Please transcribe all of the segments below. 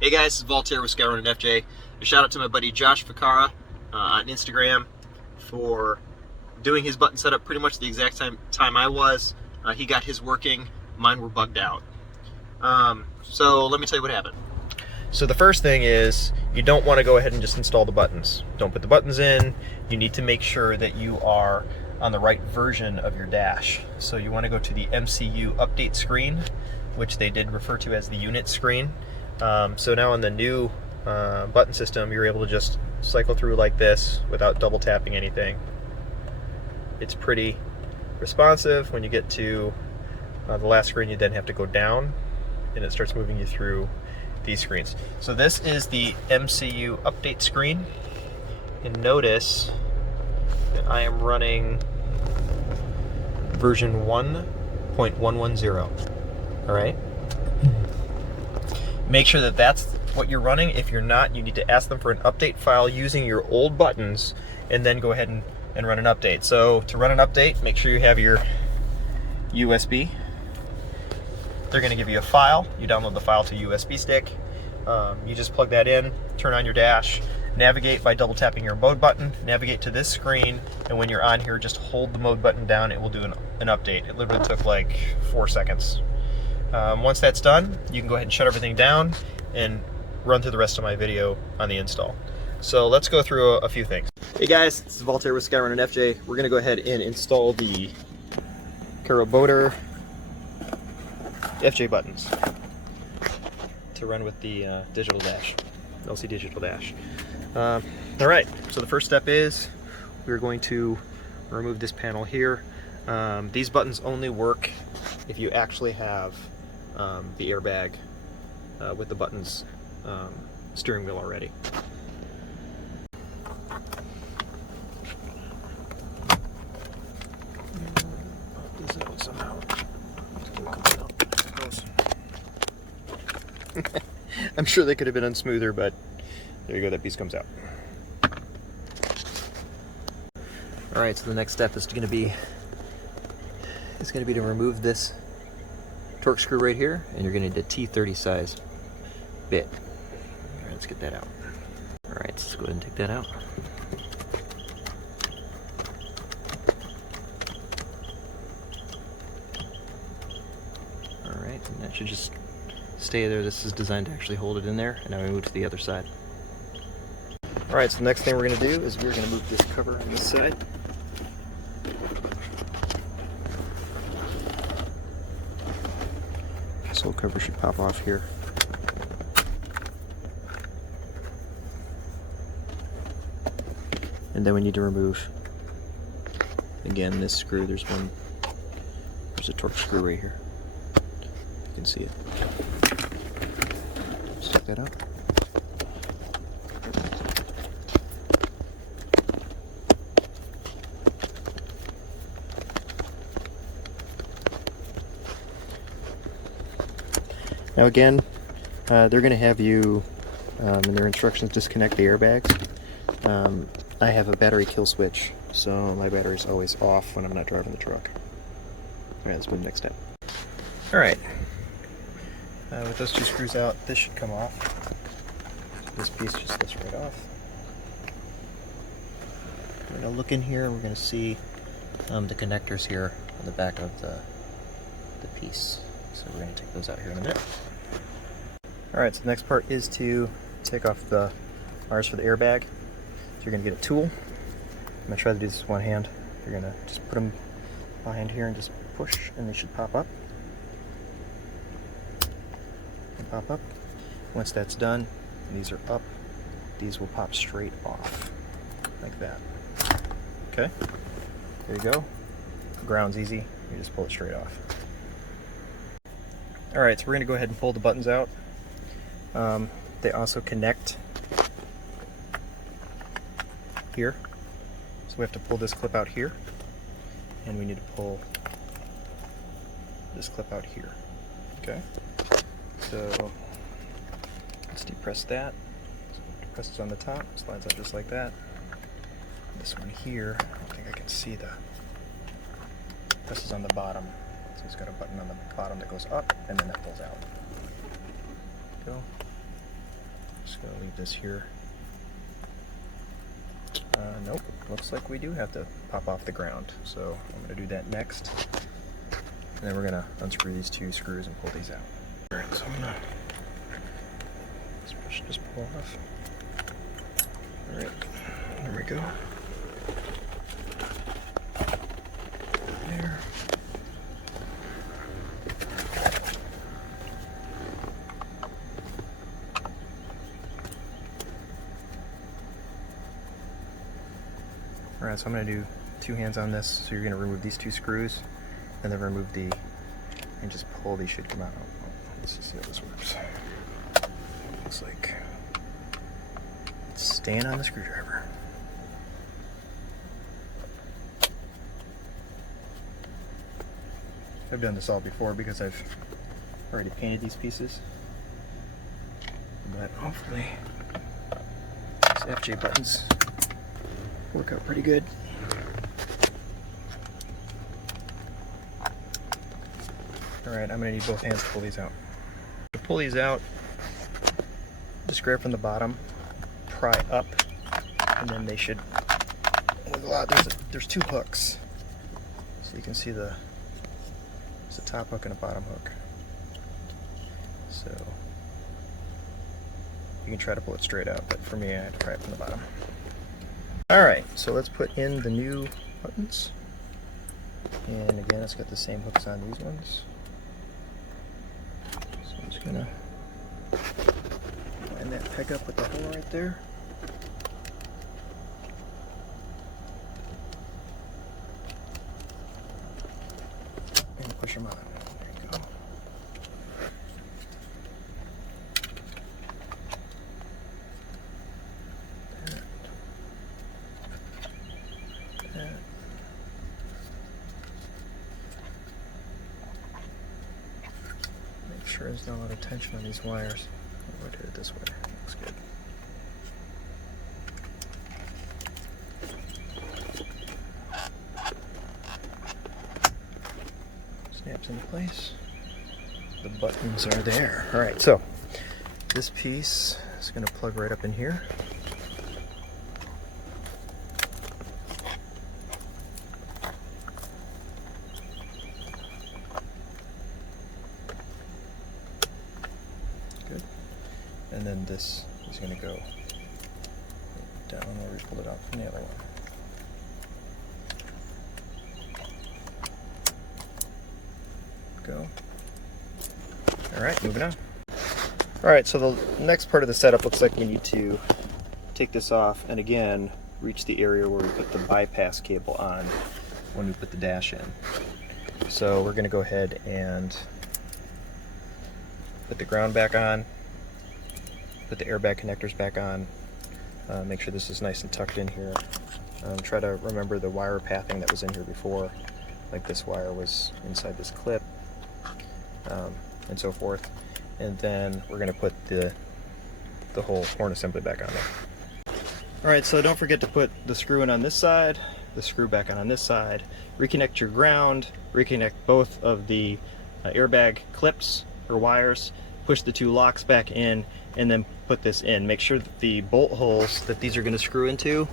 Hey guys, this is Voltaire with SkyroninFJ. A shout out to my buddy Josh Ficara on Instagram for doing his button setup pretty much the exact time I was. He got his working, mine were bugged out. So let me tell you what happened. So the first thing is you don't want to go ahead and just install the buttons. Don't put the buttons in. You need to make sure that you are on the right version of your dash. So you want to go to the Mcu Update Screen, which they did refer to as the unit screen. So now on the new button system, you're able to just cycle through like this without double tapping anything. It's pretty responsive. When you get to the last screen, you then have to go down and it starts moving you through these screens. So this is the Mcu Update Screen, and notice that I am running version 1.110. All right. Make sure that that's what you're running. If you're not, you need to ask them for an update file using your old buttons and then go ahead and run an update. So to run an update, make sure you have your USB. They're going to give you a file. You download the file to a USB stick. You just plug that in, turn on your dash, navigate by double tapping your mode button, navigate to this screen, and when you're on here, just hold the mode button down. It will do an update. It literally took like 4 seconds. Once that's done, you can go ahead and shut everything down and run through the rest of my video on the install. So let's go through a few things. Hey guys, this is Voltaire with SkyroninFJ. We're going to go ahead and install the Carobotor FJ buttons to run with the digital dash, LC digital dash. All right, so the first step is we're going to remove this panel here. These buttons only work if you actually have the airbag with the buttons steering wheel already. Pop these out somehow. I'm sure they could have been done smoother, but there you go, that piece comes out. All right, so the next step is going to be to remove this torque screw right here, and you're going to need a T30 size bit. All right, let's get that out. All right, let's go ahead and take that out. All right, and that should just stay there. This is designed to actually hold it in there, and now we move to the other side. All right, so the next thing we're going to do is we're going to move this cover on this side. This whole cover should pop off here. And then we need to remove, again, this screw. There's a torque screw right here. You can see it. Just take that out. Now again, they're going to have you, in their instructions, disconnect the airbags. I have a battery kill switch, so my battery's always off when I'm not driving the truck. Alright, let's move to the next step. Alright, with those two screws out, this should come off. This piece just slips right off. We're going to look in here and we're going to see the connectors here on the back of the piece. So we're going to take those out here in a minute. Alright, so the next part is to take off the wires for the airbag. So you're going to get a tool. I'm going to try to do this with one hand. You're going to just put them behind here and just push, and they should pop up. And pop up. Once that's done, and these are up, these will pop straight off, like that. Okay, there you go. Ground's easy. You just pull it straight off. Alright, so we're going to go ahead and pull the buttons out. They also connect here. So we have to pull this clip out here. And we need to pull this clip out here. Okay? So let's depress that. So depress it on the top, slides out just like that. This one here, I don't think I can see the presses on the bottom. So it's got a button on the bottom that goes up, and then that pulls out. Go. Just gonna leave this here. Nope, looks like we do have to pop off the ground. So I'm gonna do that next. And then we're gonna unscrew these two screws and pull these out. All right, so I'm gonna just pull off. All right, there we go. There. All right, so I'm going to do two hands on this. So you're going to remove these two screws and then remove the, and just pull. These should come out. Let's just see how this works. Looks like it's staying on the screwdriver. I've done this all before because I've already painted these pieces. But hopefully these FJ buttons work out pretty good. Alright, I'm going to need both hands to pull these out. To pull these out, just grab from the bottom, pry up, and then they should wiggle out. There's two hooks. So you can see there's a top hook and a bottom hook. So you can try to pull it straight out, but for me I had to pry it from the bottom. Alright, so let's put in the new buttons. And again, it's got the same hooks on these ones. So I'm just gonna line that peg up with the hole right there. And push them on. There you go. Make sure there's not a lot of tension on these wires. I'll rotate it this way. Looks good. Snaps into place. The buttons are there. Alright, so this piece is going to plug right up in here. Good. And then this is going to go down where we pulled it out from the other one. Go. Alright, moving on. Alright, so the next part of the setup looks like we need to take this off and again reach the area where we put the bypass cable on when we put the dash in. So we're going to go ahead and put the ground back on, put the airbag connectors back on, make sure this is nice and tucked in here. Try to remember the wire pathing that was in here before, like this wire was inside this clip, and so forth. And then we're going to put the whole horn assembly back on there. Alright, so don't forget to put the screw in on this side, the screw back on this side, reconnect your ground, reconnect both of the airbag clips or wires, push the two locks back in, and then put this in. Make sure that the bolt holes that these are going to screw into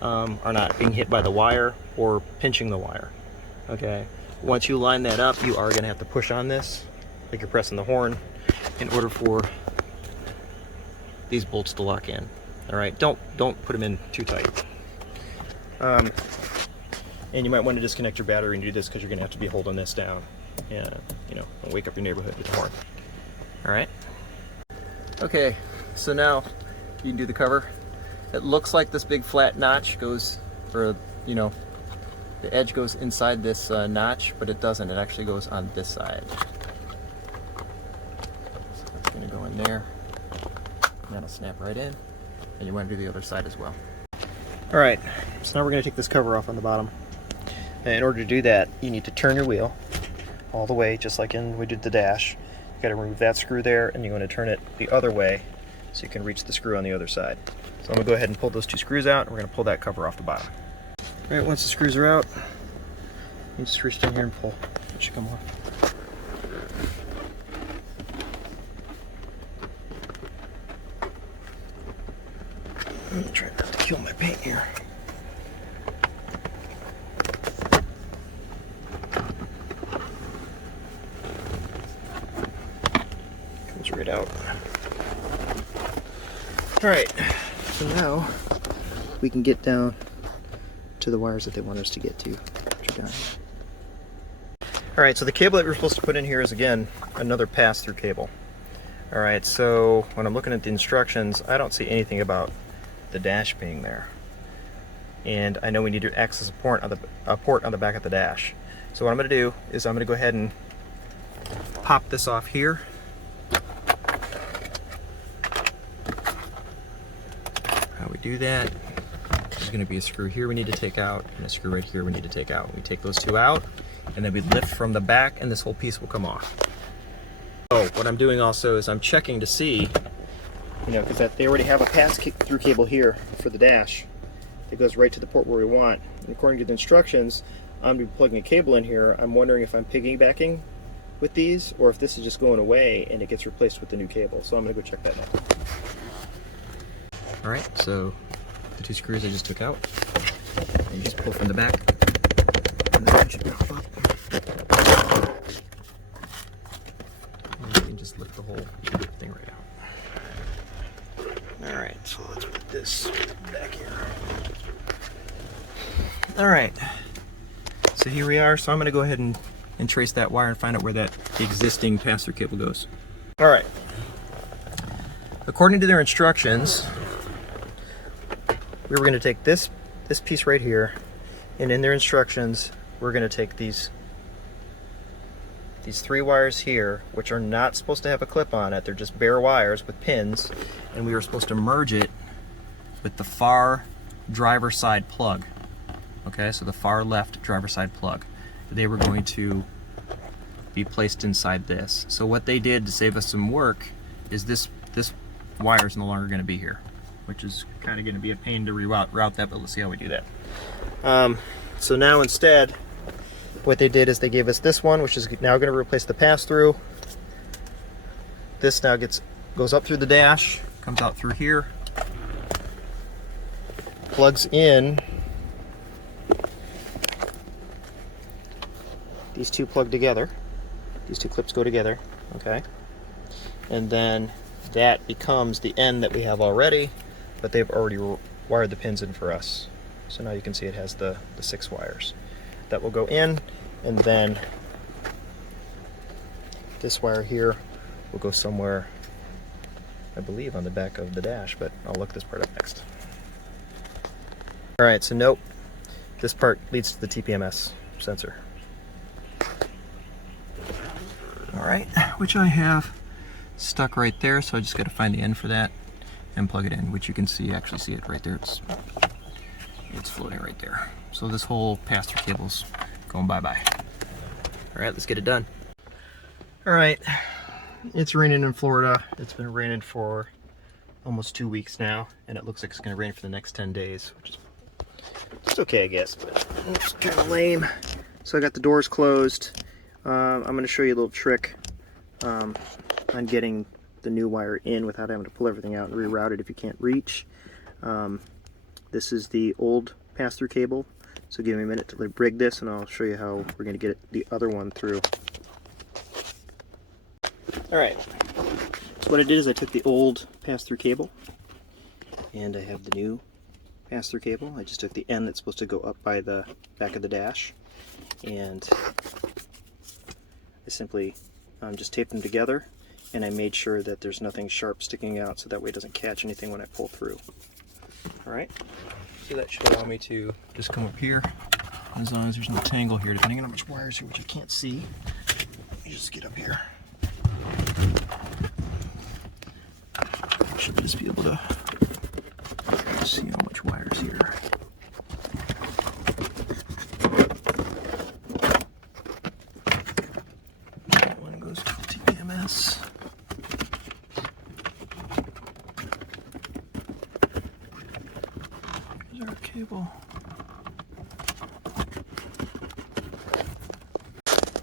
are not being hit by the wire or pinching the wire. Okay, once you line that up, you are going to have to push on this like you're pressing the horn in order for these bolts to lock in. Alright, don't put them in too tight. And you might want to disconnect your battery and do this because you're going to have to be holding this down. And, you know, don't wake up your neighborhood with the horn. Alright? Okay, so now you can do the cover. It looks like this big flat notch goes, or, you know, the edge goes inside this notch, but it doesn't. It actually goes on this side. So it's going to go in there. And that'll snap right in. And you want to do the other side as well. Alright, so now we're going to take this cover off on the bottom. And in order to do that, you need to turn your wheel all the way, just like we did the dash. You got to remove that screw there, and you want to turn it the other way so you can reach the screw on the other side. So I'm going to go ahead and pull those two screws out, and we're going to pull that cover off the bottom. Alright, once the screws are out, you just reach down here and pull. It should come off. I'm trying not to kill my paint here. Comes right out. Alright, so now we can get down to the wires that they want us to get to. Alright, so the cable that we're supposed to put in here is, again, another pass-through cable. Alright, so when I'm looking at the instructions, I don't see anything about the dash being there. And I know we need to access a port on the back of the dash. So what I'm going to do is I'm going to go ahead and pop this off here. How we do that, there's going to be a screw here we need to take out, and a screw right here we need to take out. We take those two out, and then we lift from the back, and this whole piece will come off. So what I'm doing also is I'm checking to see, you know, because they already have a pass-through cable here for the dash. It goes right to the port where we want. And according to the instructions, I'm going to be plugging a cable in here. I'm wondering if I'm piggybacking with these, or if this is just going away and it gets replaced with the new cable. So I'm going to go check that out. Alright, so the two screws I just took out, and just pull from the back, and the one should pop up. And you can just lift the whole thing right out. Alright, so let's put this back here. Alright, so here we are. So I'm going to go ahead and trace that wire and find out where that existing pass-through cable goes. Alright, according to their instructions, we were going to take this piece right here, and in their instructions, we're going to take these three wires here, which are not supposed to have a clip on it. They're just bare wires with pins, and we were supposed to merge it with the far driver side plug. Okay, so the far left driver side plug. They were going to be placed inside this. So what they did to save us some work is this wire is no longer going to be here, which is kind of going to be a pain to route that, but let's see how we do that. So now instead, what they did is they gave us this one, which is now going to replace the pass-through. This now goes up through the dash, comes out through here, plugs in. These two plug together. These two clips go together, okay? And then that becomes the end that we have already, but they've already wired the pins in for us. So now you can see it has the 6 wires. That will go in, and then this wire here will go somewhere, I believe, on the back of the dash, but I'll look this part up next. Alright, so nope, this part leads to the TPMS sensor. Alright, which I have stuck right there, so I just got to find the end for that and plug it in, which you can see, actually see it right there. It's floating right there. So this whole pass-through cable's going bye-bye. Alright, let's get it done. Alright, it's raining in Florida. It's been raining for almost 2 weeks now, and it looks like it's going to rain for the next 10 days, which is just okay, I guess, but it's kind of lame. So I got the doors closed. I'm going to show you a little trick on getting the new wire in without having to pull everything out and reroute it if you can't reach. This is the old pass-through cable, so give me a minute to rig this and I'll show you how we're going to get the other one through. Alright, so what I did is I took the old pass-through cable and I have the new pass-through cable. I just took the end that's supposed to go up by the back of the dash, and I simply just taped them together, and I made sure that there's nothing sharp sticking out so that way it doesn't catch anything when I pull through. Alright, so that should allow me to just come up here, as long as there's no tangle here, depending on how much wires here, which I can't see. Let me just get up here. I should just be able to see how much wires here. That one goes to TPMS. Here's our cable.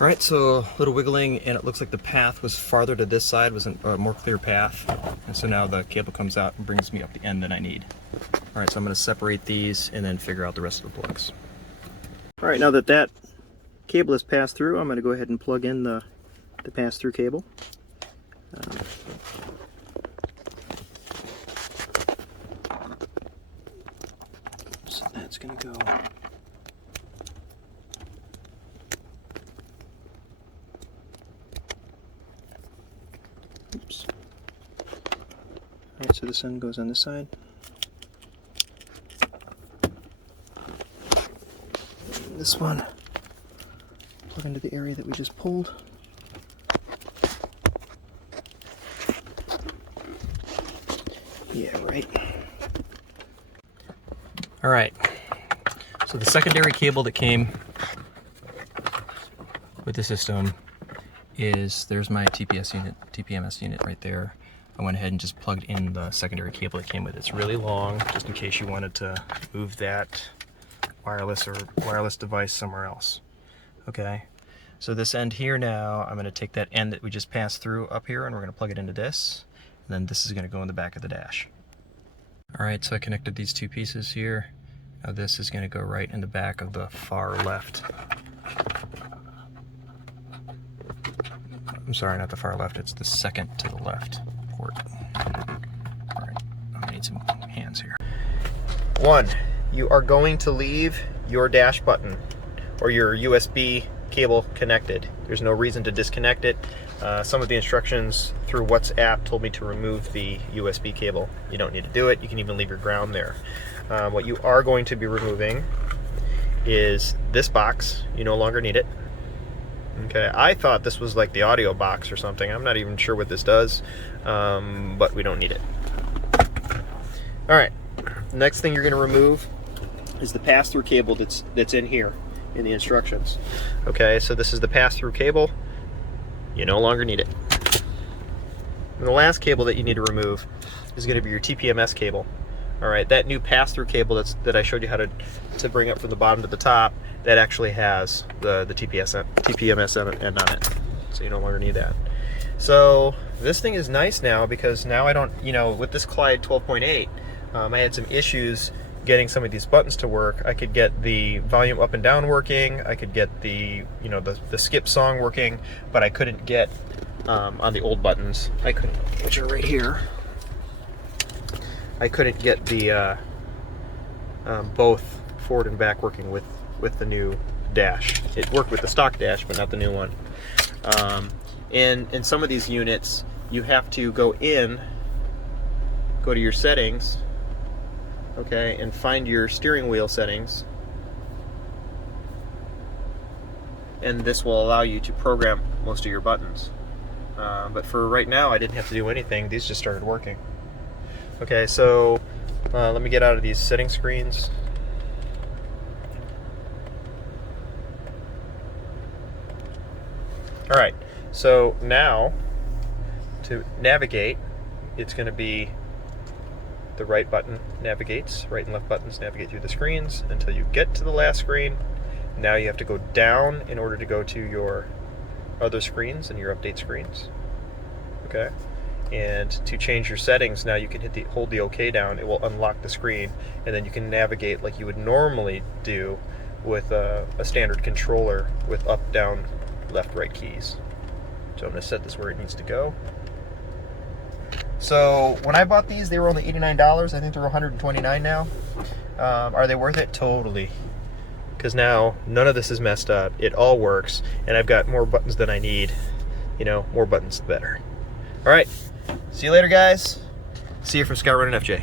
All right, so a little wiggling, and it looks like the path was farther to this side, was a more clear path. And so now the cable comes out and brings me up the end that I need. All right, so I'm gonna separate these and then figure out the rest of the plugs. All right, now that that cable is passed through, I'm gonna go ahead and plug in the pass-through cable. So that's gonna go. Oops. Alright, so this end goes on this side. And this one, plug into the area that we just pulled. Yeah, right. Alright, so the secondary cable that came with the system is, there's my TPMS unit right there. I went ahead and just plugged in the secondary cable that came with it. It's really long, just in case you wanted to move that wireless device somewhere else. Okay, so this end here now, I'm going to take that end that we just passed through up here, and we're going to plug it into this, and then this is going to go in the back of the dash. Alright, so I connected these two pieces here. Now this is going to go right in the back of the far left. I'm sorry, not the far left, it's the second to the left port. Alright, I'm gonna need some hands here. 1, you are going to leave your dash button or your USB cable connected. There's no reason to disconnect it. Some of the instructions through WhatsApp told me to remove the USB cable. You don't need to do it. You can even leave your ground there. What you are going to be removing is this box. You no longer need it. Okay, I thought this was like the audio box or something. I'm not even sure what this does, but we don't need it. All right, next thing you're going to remove is the pass-through cable that's in here in the instructions. Okay, so this is the pass-through cable. You no longer need it. And the last cable that you need to remove is going to be your TPMS cable. All right, that new pass-through cable that I showed you how to bring up from the bottom to the top, that actually has the TPMS end on it. So you no longer need that. So this thing is nice now, because now I don't, with this Clyde 12.8, I had some issues getting some of these buttons to work. I could get the volume up and down working, I could get the skip song working, but I couldn't get on the old buttons, which are right here, I couldn't get the both forward and back working with the new dash. It worked with the stock dash, but not the new one. And in some of these units, you have to go to your settings, okay, and find your steering wheel settings, and this will allow you to program most of your buttons. But for right now, I didn't have to do anything. These just started working. Okay, so let me get out of these setting screens. All right, so now to navigate, it's going to be the right button navigates, right and left buttons navigate through the screens until you get to the last screen. Now you have to go down in order to go to your other screens and your update screens. Okay, and to change your settings, now you can hold the OK down. It will unlock the screen, and then you can navigate like you would normally do with a standard controller with up, down, left, right keys. So I'm going to set this where it needs to go. So when I bought these, they were only $89. I think they're $129 now. Are they worth it? Totally. Because now none of this is messed up. It all works, and I've got more buttons than I need. More buttons the better. All right. See you later, guys. See you from SkyroninFJ.